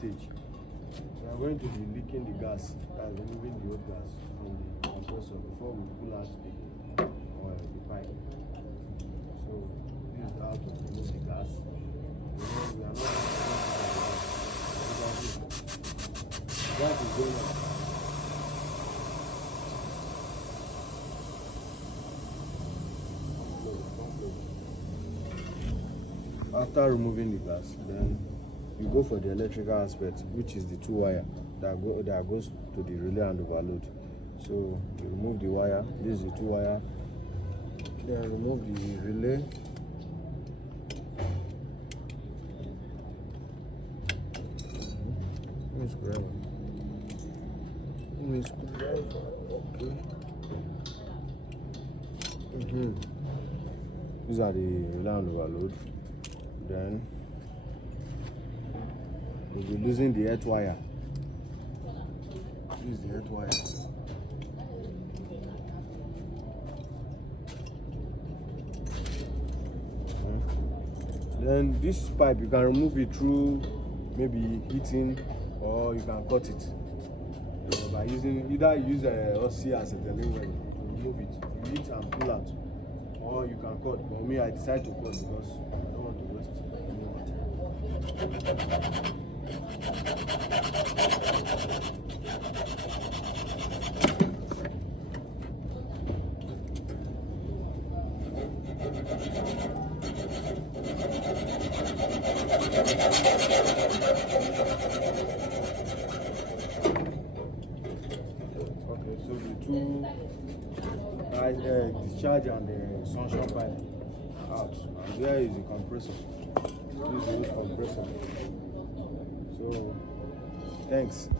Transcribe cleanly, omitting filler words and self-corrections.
stage. We are going to be leaking the gas, that's removing the old gas from the compressor before we pull out the pipe. So this is how to remove the gas. We are not gas is going on. After removing the gas, then you go for the electrical aspect, which is the two wire that goes to the relay and overload. So you remove the wire. This is the two wire. Then remove the relay. Okay. These are the relay and overload. Then we'll be losing the earth wire. This is the earth wire. Then this pipe, you can remove it through maybe heating, or you can cut it by using either use OC as a delivery. Remove it, you heat and pull out, or you can cut. For me, I decided to cut because I don't want to waste any water. Okay, so the two discharge and the sunshine pipe out, and there is the compressor. This is the compressor. So thanks.